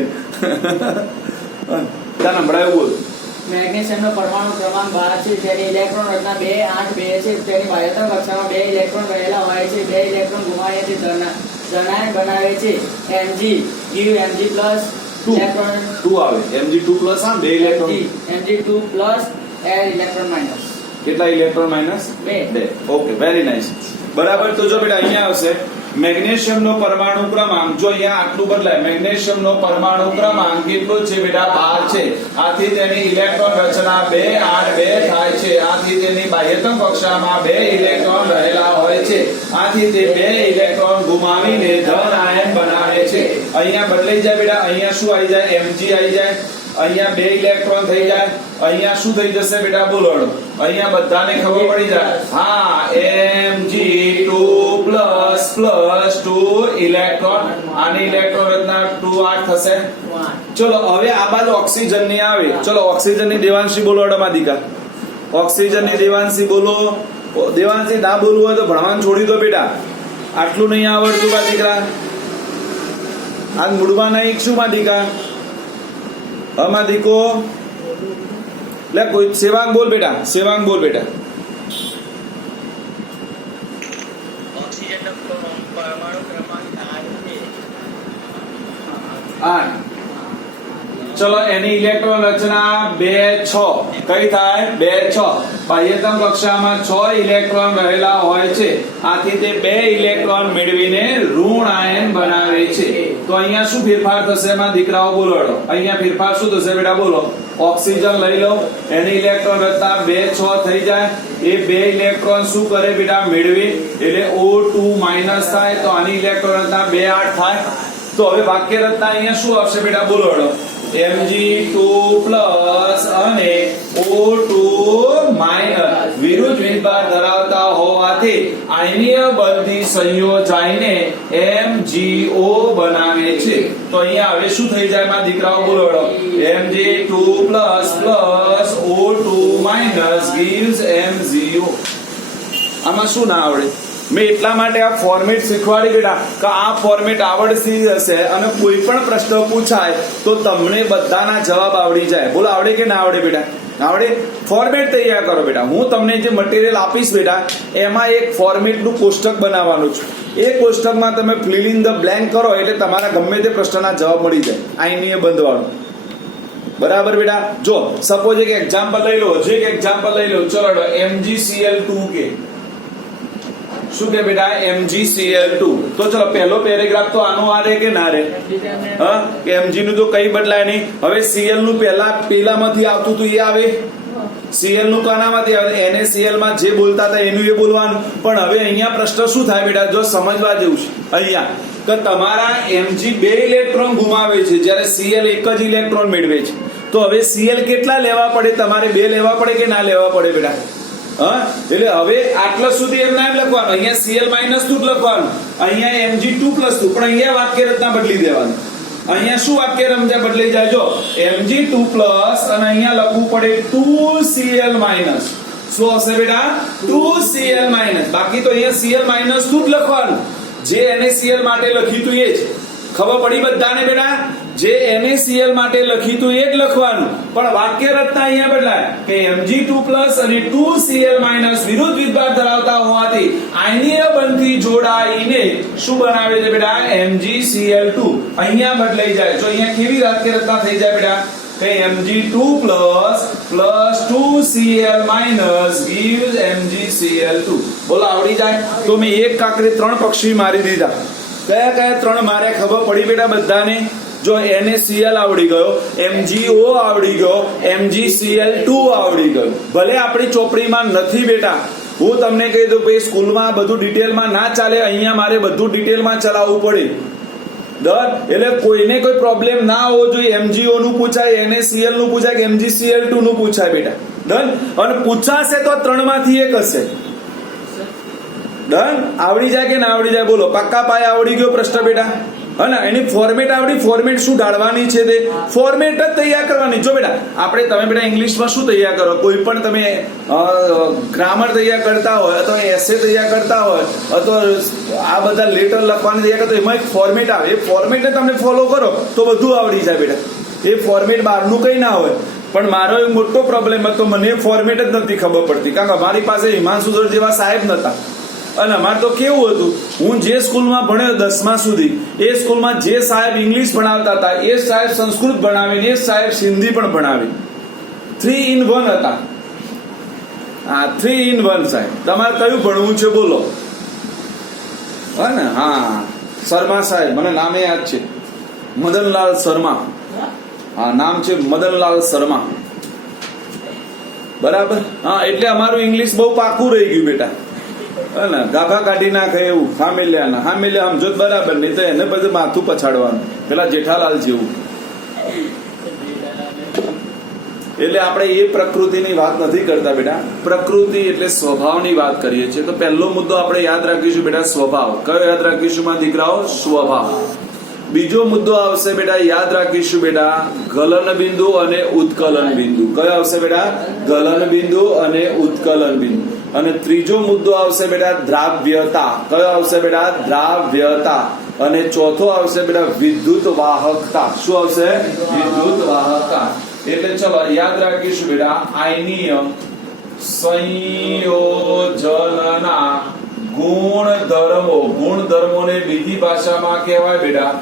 ત્યાં નંબરાયું બોલ. મેગ્નેશિયમનો પરમાણુ ક્રમાંક 12 છે. તેની ઇલેક્ટ્રોન રચના 2 8 2 છે. તેની બાહ્યતમ કક્ષામાં 2 ઇલેક્ટ્રોન રહેલા હોય છે. 2 ઇલેક્ટ્રોન ગુમાવીને તે ધનાયન બનાવે છે. Mg give Mg+ ઇલેક્ટ્રોન 2 આવે. Mg2+ આ 2 electron. Mg2+ add electron minus. કેટલા electron minus? 2. Okay, very nice. બરાબર. તો જો બેટા અહીંયા આવશે મેગ્નેશિયમનો પરમાણુ ક્રમાંક. જો અહીંયા આટલું બદલાય. મેગ્નેશિયમનો પરમાણુ ક્રમાંક કેટલો છે બેટા? 12 છે. આથી તેની ઇલેક્ટ્રોન રચના 2 8 2 થાય છે. આથી તેની બાહ્યતમ કક્ષામાં 2 ઇલેક્ટ્રોન રહેલા હોય છે. આથી તે 2 ઇલેક્ટ્રોન ગુમાવીને ધન આયન બનાવે છે. અહીંયા બદલાઈ જાય બેટા. અહીંયા શું આવી જાય? Mg આવી જાય. અહીંયા 2 ઇલેક્ટ્રોન થઈ જાય. અહીંયા શું થઈ જશે બેટા? બોલો. અહીંયા બધાને ખબર પડી જાય. હા, Mg2++2 ઇલેક્ટ્રોન. આની ઇલેક્ટ્રોન રચના 2 8 થશે. ચલો હવે આ બાજુ ઓક્સિજન ની આવે. ચલો ઓક્સિજન ની દેવાંશી બોલો. અડમાદિકા ઓક્સિજન ની દેવાંશી બોલો. દેવાંશી ના બોલવું હોય તો ભણવાનું છોડી દો બેટા. આટલું નહીં આવડતું બા દીકરા. આ મૂળમાં નહીં શું માં દીકા? હમાં દીકો લે કોઈ સેવાંગ બોલ બેટા. સેવાંગ બોલ બેટા. ઓક્સિજનનો પરમાણુ ક્રમાંક 8 છે. 8. ચલો એની ઇલેક્ટ્રોન રચના 2 6 કઈ થાય? 2 6. બાહ્યતમ કક્ષામાં 6 ઇલેક્ટ્રોન રહેલા હોય છે. આથી તે 2 ઇલેક્ટ્રોન મેળવીને ઋણ આયન બનાવે છે. તો અહીંયા શું ફેરફાર થશે એમાં દીકરાઓ બોલો. અહીંયા ફેરફાર શું થશે બેટા? બોલો. ઓક્સિજન લઈ લો. એની ઇલેક્ટ્રોન રચના 2 6 થઈ જાય. એ 2 ઇલેક્ટ્રોન શું કરે બેટા? મેળવી એટલે O2- થાય. તો આની ઇલેક્ટ્રોન રચના 2 8 થાય. તો હવે વાક્ય રચના અહીંયા શું આવશે બેટા? બોલો. Mg2+ અને O2- વિરુદ્ધ વીજભાર ધરાવતા હોવાથી આયનીય બંધથી સંયોજાઈને MgO બનાવે છે. તો અહીંયા હવે શું થઈ જાય માં દીકરાઓ? બોલો. Mg2++ O2- gives MgO. આમાં શું ના આવડે? મેં એટલા માટે આ ફોર્મેટ શીખવાડી બેટા કે આ ફોર્મેટ આવડતી હશે અને કોઈ પણ પ્રશ્ન પૂછાય તો તમને બધાના જવાબ આવડી જાય. બોલો આવડે કે ના આવડે બેટા? આવડે. ફોર્મેટ તૈયાર કરો બેટા. હું તમને જે મટીરિયલ આપીશ બેટા એમાં એક ફોર્મેટનું કોષ્ટક બનાવવાનું છું. એ કોષ્ટકમાં તમે ફિલ ઇન ધ બ્લેન્ક કરો એટલે તમારા ગમે તે પ્રશ્નના જવાબ મળી જાય. આયનીય બંધ વાળું. બરાબર બેટા? જો સપોઝ એક એક્ઝામ્પલ લઈ લો. જે એક એક્ઝામ્પલ લઈ લો. ચલો MgCl2 કે શું કે બેટા MgCl2 તો ચલો પહેલો પેરેગ્રાફ તો આનો આ રે કે ના રે હા કે Mg નું તો કઈ બદલાય નહીં હવે Cl નું પેલામાંથી આવતું તો એ આવે Cl નું કાનામાંથી આવે NaCl માં જે બોલતા હતા એનું એ બોલવાનું પણ હવે અહીંયા પ્રશ્ન શું થાય બેટા જો સમજવા જેવું છે અહીંયા કે તમારા Mg 2 ઇલેક્ટ્રોન ગુમાવે છે જ્યારે Cl એક જ ઇલેક્ટ્રોન મેળવે છે તો હવે Cl કેટલા લેવા પડે તમારે 2 લેવા પડે કે ના લેવા પડે બેટા હા એટલે હવે આટલા સુધી એમ ના એમ લખવાનું અહીંયા Cl માઇનસ 2 લખવાનું અહીંયા Mg2 પ્લસ 2 પણ અહીંયા વાક્ય રચના બદલી દેવાની અહીંયા શું વાક્ય રચના બદલાઈ જાય જો Mg2 પ્લસ અને અહીંયા લખવું પડે 2Cl માઇનસ શું હશે બેટા 2Cl માઇનસ બાકી તો અહીંયા Cl માઇનસ 2 જ લખવાનું જે NaCl માટે લખ્યું તું એ જ ખબર પડી બધાને બેટા જે NaCl માટે લખ્યું તું એ જ લખવાનું પણ વાક્ય રચના અહીંયા બદલાય કે Mg2 અને 2Cl વિરુદ્ધ વિભાગ ધરાવતા હોવાથી આયનીય બંધથી જોડાઈને શું બનાવે છે બેટા MgCl2 અહીંયા બદલાઈ જાય તો અહીંયા કેવી વાક્ય રચના થઈ જાય બેટા કે Mg2 plus 2Cl gives MgCl2 બોલો આવડી જાય તો મેં એક કાંકરે 3 પક્ષી મારી દીધા કયા કયા 3 માર્યા ખબર પડી બેટા બધાને જો NaCl આવડી ગયો MgO આવડી ગયો MgCl2 આવડી ગયો ભલે આપણી ચોપડીમાં નથી બેટા હું તમને કહી દઉં કે સ્કૂલમાં બધું ડિટેલમાં ના ચાલે અહીંયા મારે બધું ડિટેલમાં ચલાવવું પડે એટલે કોઈને કોઈ પ્રોબ્લેમ ના હોવો જોઈએ MgO નું પૂછાય NaCl નું પૂછાય કે MgCl2 નું પૂછાય બેટા ડન અને પૂછાશે તો 3 માંથી એક હશે ડન આવડી જાય કે ના આવડી જાય બોલો પાક્કા પાયે આવડી ગયો પ્રશ્ન બેટા અને એની ફોર્મેટ આવડી ફોર્મેટ શું ઢાળવાની છે તે ફોર્મેટ જ તૈયાર કરવાની જો બેટા આપણે તમે બેટા ઇંગ્લિશમાં શું તૈયાર કરો કોઈ પણ તમે ગ્રામર તૈયાર કરતા હોય અથવા એસે તૈયાર કરતા હોય અથવા આ બધા લેટર લખવાની તૈયાર કરતા એમાં એક ફોર્મેટ આવે એ ફોર્મેટને તમે ફોલો કરો તો બધું આવડી જાય બેટા એ ફોર્મેટ બહારનું કઈ ના હોય પણ મારો એક મોટો પ્રોબ્લેમ હતો મને ફોર્મેટ જ નથી ખબર પડતી કારણ કે અમારી પાસે હિમાંશુ સર જેવા સાહેબ નતા અને અમારે તો કેવું હતું હું જે સ્કૂલમાં ભણ્યો 10મા સુધી એ સ્કૂલમાં જે સાહેબ ઇંગ્લિશ ભણાવતા હતા એ સાહેબ સંસ્કૃત ભણાવે એ સાહેબ સિંધી પણ ભણાવે 3 in 1 હતા હા 3 in 1 સાહેબ તમારે કયું ભણવું છે બોલો હા ને હા શર્મા સાહેબ મને નામે યાદ છે મદનલાલ શર્મા હા નામ છે મદનલાલ શર્મા બરાબર હા એટલે અમારું ઇંગ્લિશ બહુ પાકું રહી ગયું બેટા ગાભા કાઢી નાખે એવું હામેલ્યા સમજો બરાબર નહીં તો એને બધું માથું પછાડવાનું પેલા જેઠાલાલ જેવું એટલે આપણે એ પ્રકૃતિની વાત નથી કરતા બેટા પ્રકૃતિ એટલે સ્વભાવની વાત કરીએ છીએ તો પહેલો મુદ્દો આપણે યાદ રાખીશું બેટા સ્વભાવ કયો યાદ રાખીશું માં દીકરાઓ સ્વભાવ બીજો મુદ્દો આવશે બેટા યાદ રાખીશું બેટા ગલન બિંદુ અને ઉત્કલન બિંદુ કયો આવશે બેટા ગલન બિંદુ અને ઉત્કલન બિંદુ અને ત્રીજો મુદ્દો આવશે બેટા દ્રાવ્યતા કયો આવશે બેટા દ્રાવ્યતા અને ચોથો આવશે બેટા વિદ્યુત વાહકતા શું આવશે વિદ્યુત વાહકતા એટલે ચલો યાદ રાખીશું બેટા આયનીય સંયોજનના ગુણધર્મોને બીજી ભાષામાં કહેવાય બેટા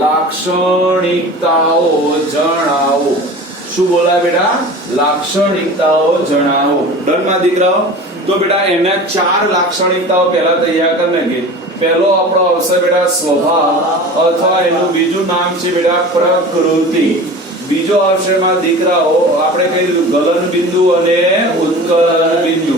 લાક્ષણિકતાઓ જણાવો શું બોલાય બેટા લાક્ષણિકતાઓ જણાવો ડરમાં દીકરાઓ તો બેટા એના 4 લાક્ષણિકતાઓ પહેલા તૈયાર કરી નાખીએ પહેલો આપણો આવશે બેટા સ્વભાવ અથવા એનું બીજું નામ છે બેટા પ્રકૃતિ બીજો આવશે માં દીકરાઓ આપણે કહી દીધું ગલન બિંદુ અને ઉત્કલન બિંદુ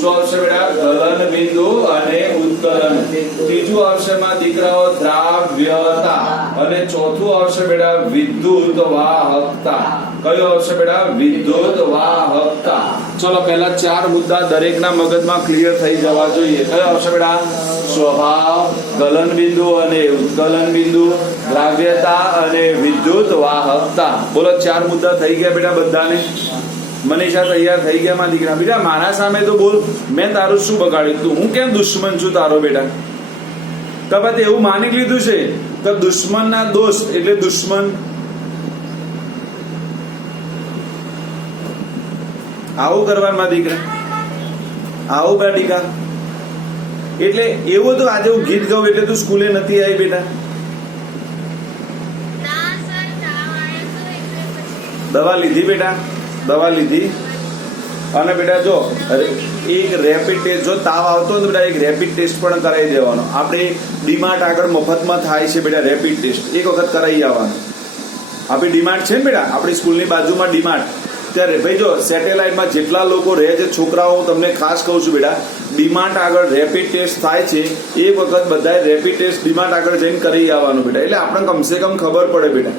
શું આવશે બેટા ગલન બિંદુ અને ઉત્કલન ત્રીજું આવશે માં દીકરાઓ દ્રાવ્યતા અને ચોથું આવશે બેટા વિદ્યુત વાહકતા કયો આવશે બેટા વિદ્યુત વાહકતા ચલો પહેલા 4 મુદ્દા દરેકના મગજમાં ક્લિયર થઈ જવા જોઈએ કયો આવશે બેટા સ્વભાવ ગલન બિંદુ અને ઉત્કલન બિંદુ દ્રાવ્યતા અને વિદ્યુત વાહકતા બોલો 4 મુદ્દા થઈ ગયા બેટા બધાને મનીષા તૈયાર થઈ ગયા માં દીકરા બેટા મારા સામે તો બોલ મેં તારું શું બગાડ્યું તું હું કેમ દુશ્મન છું તારો બેટા કદાચ એવું માની લીધું છે કે દુશ્મનના દોસ્ત એટલે દુશ્મન આવું કરવાનું દીકરા આવું બેટીકા એટલે એવું તો આજે હું ગીત ગાઉં એટલે તું સ્કૂલે નથી આવી બેટા દવા લીધી બેટા દવા લીધી અને બેટા જો એક રેપિડ ટેસ્ટ, જો તાવ આવતો હોય તો બેટા એક રેપિડ ટેસ્ટ પણ કરાવી દેવાનો. આપણે ડીમાર્ટ આગળ મફતમાં થાય છે બેટા રેપિડ ટેસ્ટ, એક વખત કરાવી આવવાનો. આપણી ડીમાર્ટ છે ને બેટા, આપણી સ્કૂલની બાજુમાં ડીમાર્ટ, ત્યારે ભાઈ જો સેટેલાઇટમાં જેટલા લોકો રહે છે છોકરાઓ, હું તમને ખાસ કહું છું બેટા, ડીમાર્ટ આગળ રેપિડ ટેસ્ટ થાય છે, એક વખત બધાએ રેપિડ ટેસ્ટ ડીમાર્ટ આગળ જઈને કરી આવવાનું બેટા, એટલે આપણને કમસે કમ ખબર પડે બેટા,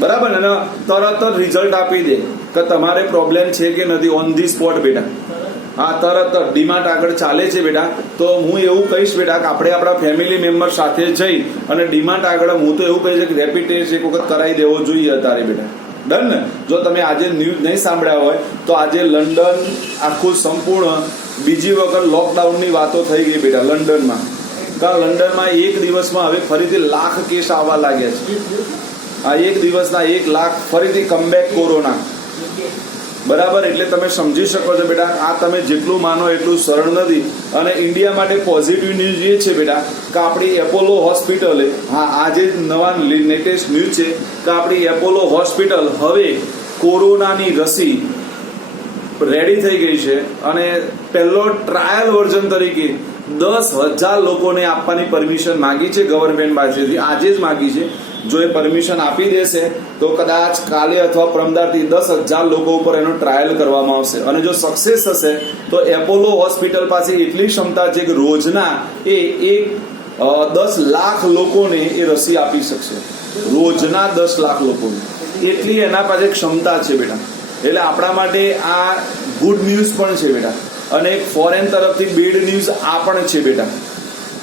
બરાબર ને? તરત જ રિઝલ્ટ આપી દે કે તમારે પ્રોબ્લેમ છે કે નથી, ઓન ધી સ્પોટ બેટા. હા, તરત જ ડીમાર્ટ આગળ ચાલે છે બેટા. તો હું એવું કહીશ બેટા કે આપણે આપણા ફેમિલી મેમ્બર સાથે જઈ અને ડીમાર્ટ આગળ હું તો એવું કહીશ કે રેપિડ ટેસ્ટ એક વખત કરાવી દેવો જોઈએ અત્યારે બેટા. ડન ને? જો તમે આજે ન્યૂઝ નહીં સાંભળ્યા હોય તો આજે લંડન આખું સંપૂર્ણ બીજી વખત લોકડાઉનની વાતો થઈ ગઈ બેટા લંડનમાં. કારણ લંડનમાં એક દિવસમાં હવે ફરીથી 1 લાખ કેસ આવવા લાગ્યા છે. આ એક દિવસના 1 લાખ ફરીથી કમબેક કોરોના, બરાબર? એટલે તમે સમજી શકો છો બેટા, આ તમે જેટલું માનો એટલું સરળ નથી. અને ઇન્ડિયા માટે પોઝિટિવ ન્યૂઝ એ છે બેટા કે આપણી એપોલો હોસ્પિટલે, હા આજે નવા લેટેસ્ટ ન્યૂઝ છે કે આપણી એપોલો હોસ્પિટલ હવે કોરોનાની રસી રેડી થઈ ગઈ છે અને પહેલો ટ્રાયલ વર્ઝન તરીકે 10,000 લોકોને આપવાની પરમિશન માંગી છે ગવર્મેન્ટ પાસેથી, આજે જ માંગી છે. જો એ પરમિશન આપી દેશે તો કદાચ કાલે અથવા પરમદારથી 10,000 લોકો ઉપર એનો ટ્રાયલ કરવામાં આવશે. અને જો સક્સેસ થશે તો એપોલો હોસ્પિટલ પાસે એટલી ક્ષમતા છે કે રોજના એ 10 લાખ લોકોને એ રસી આપી શકશે. રોજના 10 લાખ લોકોને એટલી એના પાસે ક્ષમતા છે બેટા. એટલે આપણા માટે આ ગુડ ન્યૂઝ પણ છે બેટા, અને એક ફોરેન તરફથી બેડ ન્યૂઝ આ પણ છે બેટા,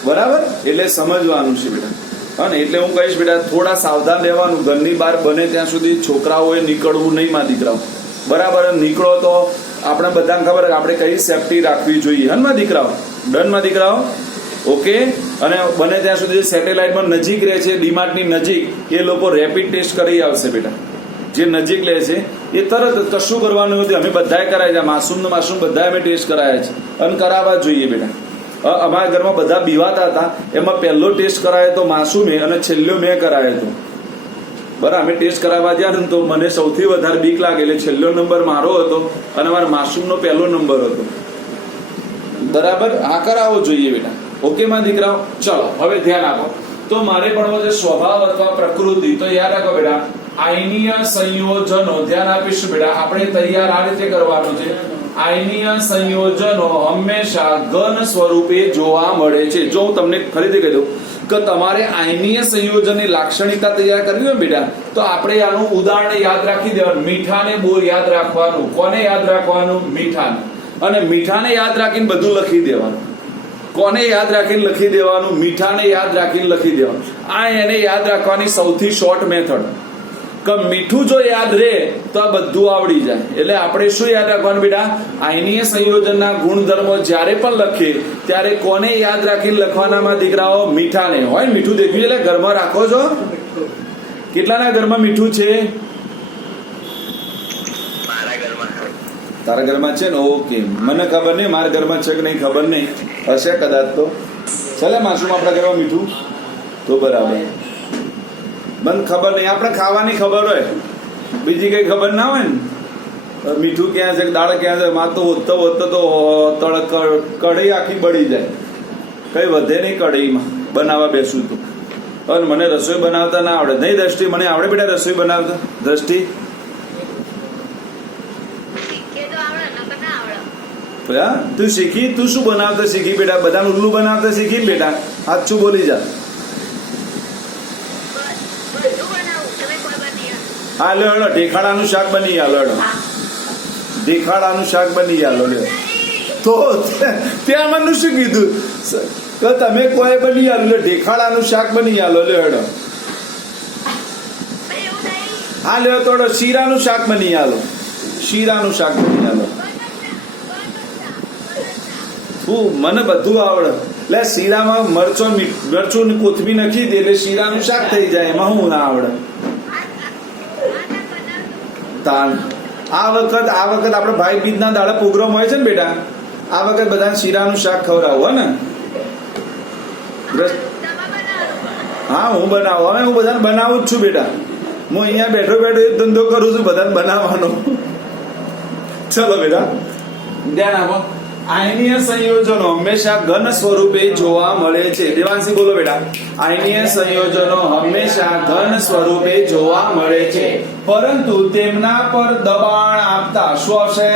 બરાબર? એટલે સમજવાનું છે બેટા. અને એટલે હું કહીશ બેટા થોડા સાવધાન રહેવાનું, ઘરની બહાર બને ત્યાં સુધી છોકરાઓએ નીકળવું નહીં માં દીકરાઓ, બરાબર? નીકળો તો આપણે બધાને ખબર આપણે કઈ સેફટી રાખવી જોઈએ, હન માં દીકરાઓ? ડન માં દીકરાઓ? ઓકે. અને બને ત્યાં સુધી સેટેલાઇટમાં નજીક રહે છે, ડીમાર્ટની નજીક, એ લોકો રેપિડ ટેસ્ટ કરી આવશે બેટા. જે નજીક લે છે એ તરત કશું કરવાનું નથી. અમે બધાએ કરાય છે, માસૂમ બધા અમે ટેસ્ટ કરાયા છે અને કરાવવા જોઈએ બેટા. અમારા ઘરમાં બધા બીવાતા હતા, એમાં પહેલો ટેસ્ટ કરાયો તો માસૂમે અને છેલ્લો મેં કરાયો હતો, બરાબર? અમે ટેસ્ટ કરાવવા ગયા ને તો મને સૌથી વધારે બીક લાગે, એટલે છેલ્લો નંબર મારો હતો અને મારા માસૂમનો પહેલો નંબર હતો, બરાબર? આ કરાવવો જોઈએ બેટા. ઓકે માં દીકરાઓ? ચલો હવે ધ્યાન આપો. તો મારે ભણવો છે સ્વભાવ અથવા પ્રકૃતિ. તો યાદ રાખો બેટા, આયનીય સંયોજનો, ધ્યાન આપીશું બેટા, આપણે તૈયાર આ રીતે કરવાનું છે. આયનીય સંયોજનો હંમેશા ઘન સ્વરૂપે જોવા મળે છે. જો હું તમને ફરીથી કહી દઉં કે તમારે આયનીય સંયોજનની લાક્ષણિકતા તૈયાર કરવી હોય બેટા, તો આપણે આનું ઉદાહરણ યાદ રાખી દેવાનું. મીઠાને બહુ યાદ રાખવાનું. કોને યાદ રાખવાનું? મીઠાને. અને મીઠાને યાદ રાખીને બધું લખી દેવાનું. કોને યાદ રાખીને લખી દેવાનું? મીઠાને યાદ રાખીને લખી દેવાનું. આ એને યાદ રાખવાની સૌથી શોર્ટ મેથડ. કે મીઠું જો યાદ રહે તો આ બધું આવડી જાય. એટલે આપણે શું યાદ રાખવાનું બેટા? આયનીય સંયોજનના ગુણધર્મો જ્યારે પણ લખીએ ત્યારે કોને યાદ રાખીને લખવાનામાં દીકરાઓ? મીઠાને. હોય મીઠું દેખ્યું એટલે ઘરમાં રાખો છો? કેટલાના ઘરમાં મીઠું છે? તારા ઘરમાં છે ને? ઓકે, મને ખબર નહીં, મારા ઘરમાં છે કે નહીં ખબર નહીં, હશે કદાચ. તો ચાલે માસુમ આપણા ઘરમાં મીઠું તો બરાબર. મને ખબર નહીં, આપણે ખાવાની ખબર હોય, બીજી કઈ ખબર ના હોય ને. મીઠું ક્યાં છે, દાળ ક્યાં છે, માં તો વધતો કઢાઈ આખી બળી જાય, કઈ વધે નહીં કઢાઈમાં બનાવવા બેસું તો. અને મને રસોઈ બનાવતા ના આવડે. નહીં દ્રષ્ટિ? મને આવડે બેટા રસોઈ બનાવતા? દ્રષ્ટિ તું શીખી? તું શું બનાવતા શીખી બેટા? બધાનું ઉલ્લુ બનાવતા શીખી બેટા? સાચું બોલી જા. હા લો હેડો, ઢેખાડાનું શાક બની આલો. હેડો, ઢેખાડાનું શાક બની આલો. લે તો ત્યાં મને શું કીધું કે તમે કોઈ બની આલો? લે ઢેખાડાનું શાક બની આલો. લે હેડો. હા લે તો શીરાનું શાક બની આલો. શીરાનું શાક બની આલો. મને બધું આવડે. એટલે શીરામાં મરચું કોથમી નાખી દે એટલે શીરાનું શાક થઈ જાય. એમાં હું ના આવડે? તાન આ વખત આપણે ભાઈ બીજના દાડા પ્રોગ્રામ હોય છે ને બેટા, આ વખત બધાને શીરાનું શાક ખવડાવું હે ને? હા હું બનાવું. હવે હું બધાને બનાવું જ છું બેટા. હું અહીંયા બેઠો એ ધંધો કરું છું બધાને બનાવવાનો. ચલો બેટા ધ્યાન આપો. આયનીય સંયોજનો હંમેશા ઘન સ્વરૂપે જોવા મળે છે. દેવાંશી બોલો બેટા. આયનીય સંયોજનો હંમેશા ઘન સ્વરૂપે જોવા મળે છે, પરંતુ તેમના પર દબાણ આપતા શું આવશે?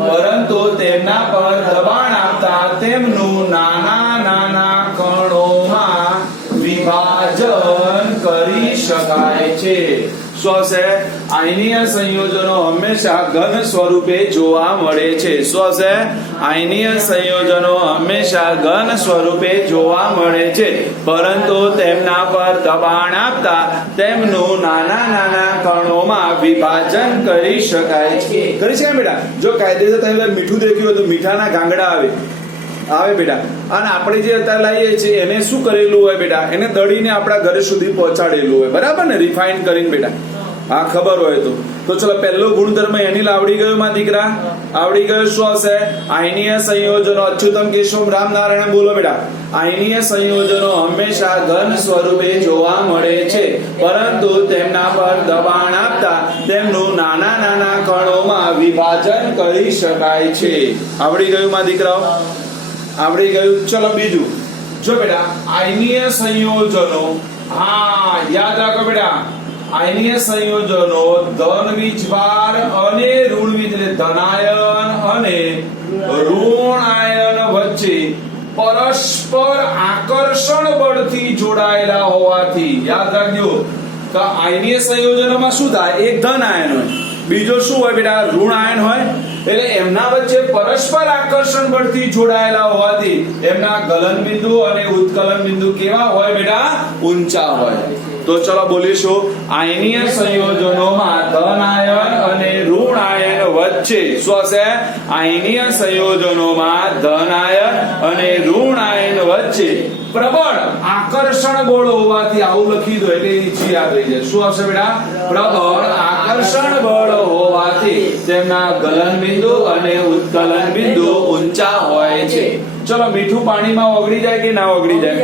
પરંતુ તેમના પર દબાણ આપતા તેમનું નાના નાના કણોમાં વિભાજન કરી શકાય છે. શું આવશે? આયનીય સંયોજનો હંમેશા ઘન સ્વરૂપે જોવા મળે છે. શું આવશે? આયનીય સંયોજનો હંમેશા ઘન સ્વરૂપે જોવા મળે છે, પરંતુ તેમના પર દબાણ આપતા તેમનું નાના નાના કણોમાં વિભાજન કરી શકાય છે. કરી શકાય બેટા. જો કાયદેસર તમે મીઠું દેખ્યું હોય તો મીઠાના ગાંગડા આવે બેટા. અને આપણે જે અત્યારે લાવીએ છીએ એને શું કરેલું હોય બેટા? એને દળીને આપણા ઘરે સુધી પહોંચાડેલું હોય, બરાબર ને? રિફાઇન કરીને બેટા. હા, ખબર હોય તો ચલો પહેલો ગુણધર્મ એની આવડી ગયો માં દીકરા? આવડી ગયો. શું આવશે? આયનીય સંયોજનો અચ્યુતમ કેશવમ રામ નારાયણ બોલો બેટા. આયનીય સંયોજનો હંમેશા ઘન સ્વરૂપે જોવા મળે છે, પરંતુ તેમના પર દબાણ આપતા તેમનું નાના નાના કણોમાં વિભાજન કરી શકાય છે. આવડી ગયું માં દીકરાઓ? આવડી ગયું. ચલો બીજું જો બેટા, આયનીય સંયોજનો, હા યાદ રાખો બેટા, આયનીય સંયોજનો ધન વીજભાર અને ઋણ વીજ એટલે ધનાયન અને ઋણ આયન વચ્ચે પરસ્પર આકર્ષણ બળથી જોડાયેલા હોવાથી યાદ રાખજો કે આયનીય સંયોજનોમાં શું થાય? એક ધન આયન હોય, બીજો શું હોય બેટા? ઋણ આયન હોય. એટલે એમના વચ્ચે પરસ્પર આકર્ષણ બળથી જોડાયેલા હોવાથી એમના ગલન બિંદુ અને ઉત્કલન બિંદુ કેવા હોય બેટા? ઊંચા હોય. તો ચલો બોલીશું, આયનીય સંયોજનોમાં ધન આયન અને ઋણ આયન વચ્ચે શું હશે? આયનીય સંયોજનોમાં ધન આયન અને ઋણ આયન વચ્ચે પ્રબળ આકર્ષણ બળ હોવાથી આવું લખી દો એટલે ઈજી યાદ રહી જાય. શું આવશે બેટા? પ્રબળ આકર્ષણ બળ હોવાથી તેમના ગલન બિંદુ અને ઉત્કલન બિંદુ ઊંચા હોય છે. ચલો મીઠું પાણીમાં ઓગળી જાય કે ના ઓગળી જાય?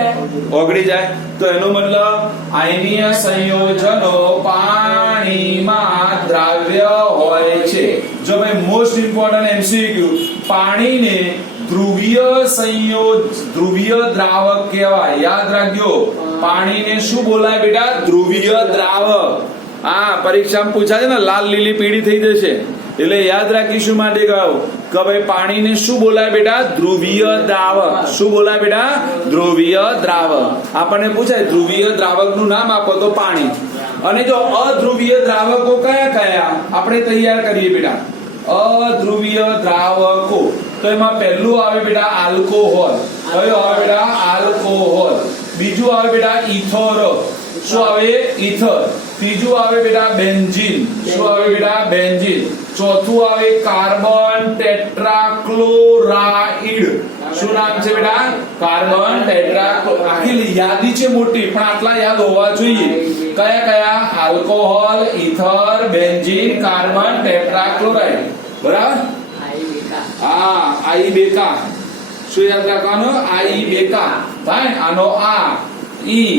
ઓગળી જાય. તો એનો મતલબ આયનીય સંયોજનો પાણીમાં દ્રાવ્ય હોય છે. જો ભાઈ મોસ્ટ ઇમ્પોર્ટન્ટ એમસીક્યુ, પાણીને ધ્રુવીય દ્રાવક કહેવાય. યાદ રાખજો, પાણીને શું બોલાય બેટા? ધ્રુવીય દ્રાવક. હા, પરીક્ષામાં પૂછાય ને લાલ લીલી પીળી થઈ જશે એટલે યાદ રાખીશું માટે કહો કે ભાઈ પાણીને શું બોલાય બેટા? ધ્રુવીય દ્રાવક. શું બોલાય બેટા? ધ્રુવીય દ્રાવક. આપણને પૂછાય ધ્રુવીય દ્રાવકનું નામ આપો તો પાણી. અને જો અધ્રુવીય દ્રાવકો કયા કયા આપણે તૈયાર કરીએ બેટા? અધ્રુવીય દ્રાવકો તો એમાં પહેલું આવે બેટા આલ્કોહોલ. કયો આવે બેટા? આલ્કોહોલ. બીજું આવે બેટા ઇથર. શું આવે? ઇથર. ત્રીજું આવે બેટા બેન્ઝીન. શું આવે બેટા? બેન્ઝીન. ચોથું આવે કાર્બન ટેટ્રાક્લોરાઇડ. શું નામ છે બેટા? Carbon tetrachloride. આખી યાદી છે મોટી પણ આટલા યાદ હોવા જોઈએ. કયા કયા? Alcohol, ether, benzene, carbon tetrachloride. બરાબર? હા, આઈ બેકા. શું યાદ રાખવાનું? આઈ બેકા. થાય આનો આ ઈ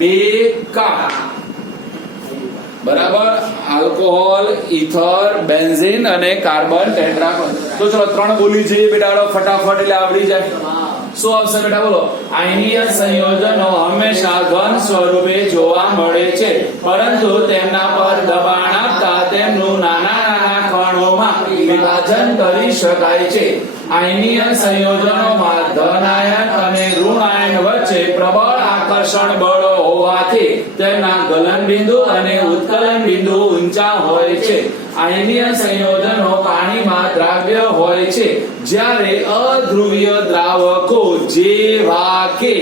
બેકા. બરાબર? આલ્કોહોલ, ઇથર, બેન્ઝીન અને કાર્બન ટેટ્રાક્લોરાઇડ. તો ચલો 3 બોલી જઈએ બેટા ફટાફટ એટલે આવડી જાય. શું આવશે બેટા? બોલો. આયનીય સંયોજનો હંમેશા ઘન સ્વરૂપે જોવા મળે છે, પરંતુ તેમના પર દબાણ આપતા તેમનું નાના નાના કણોમાં વિભાજન કરી શકાય છે. આયનીય સંયોજનોમાં ધન આયન અને ઋણ આયન વચ્ચે પ્રબળ આકર્ષણ બળ હોવાથી તેમના ગલન બિંદુ અને ઉત્કલન બિંદુ ઊંચા હોય છે. આયનીય સંયોજનો પાણીમાં દ્રાવ્ય હોય છે, જ્યારે અધ્રુવીય દ્રાવકો જેવા કે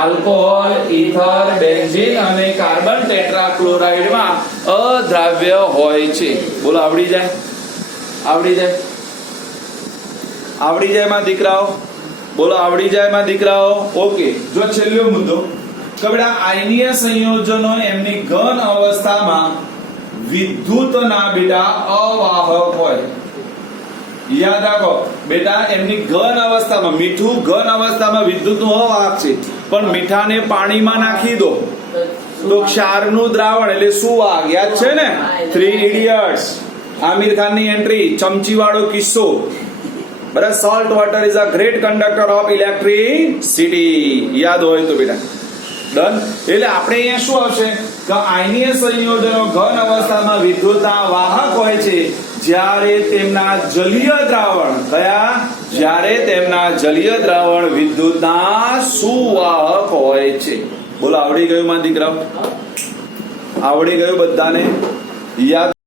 આલ્કોહોલ, ઇથર, બેન્ઝીન અને કાર્બન ટેટ્રાક્લોરાઇડમાં અદ્રાવ્ય હોય છે. બોલો આવડી જાય? આવડી જાય? આવડી જાય માં દીકરાઓ? બોલો આવડી જાય માં દીકરાઓ? ઓકે. જો છેલ્લો મુદ્દો કે બેટા આયનીય સંયોજનો એમની ઘન અવસ્થામાં વિદ્યુતના બેટા અવાહક હોય. યાદ રાખો બેટા, એમની ઘન અવસ્થામાં, મીઠું ઘન અવસ્થામાં વિદ્યુતનું અવાહક છે, પણ મીઠાને પાણીમાં નાખી દો તો ક્ષારનું દ્રાવણ એટલે શું વાહક? યાદ છે ને? 3 ઇડિયટ્સ, આમિર ખાનની એન્ટ્રી, ચમચી વાળો કિસ્સો. બરાબર. Salt water is a great conductor of electricity. યાદ હોય તો બેટા ડન. એટલે આપણે અહીંયા શું આવશે કે આયનીય સંયોજનો ઘન અવસ્થામાં વિદ્યુતના વાહક હોય છે જ્યારે તેમના જલીય દ્રાવણ કયા જ્યારે તેમના જલીય દ્રાવણ વિદ્યુતના સુવાહક હોય છે. બોલો આવડી ગયું માં દીકરાઓ? આવડી ગયું બધાને? યાદ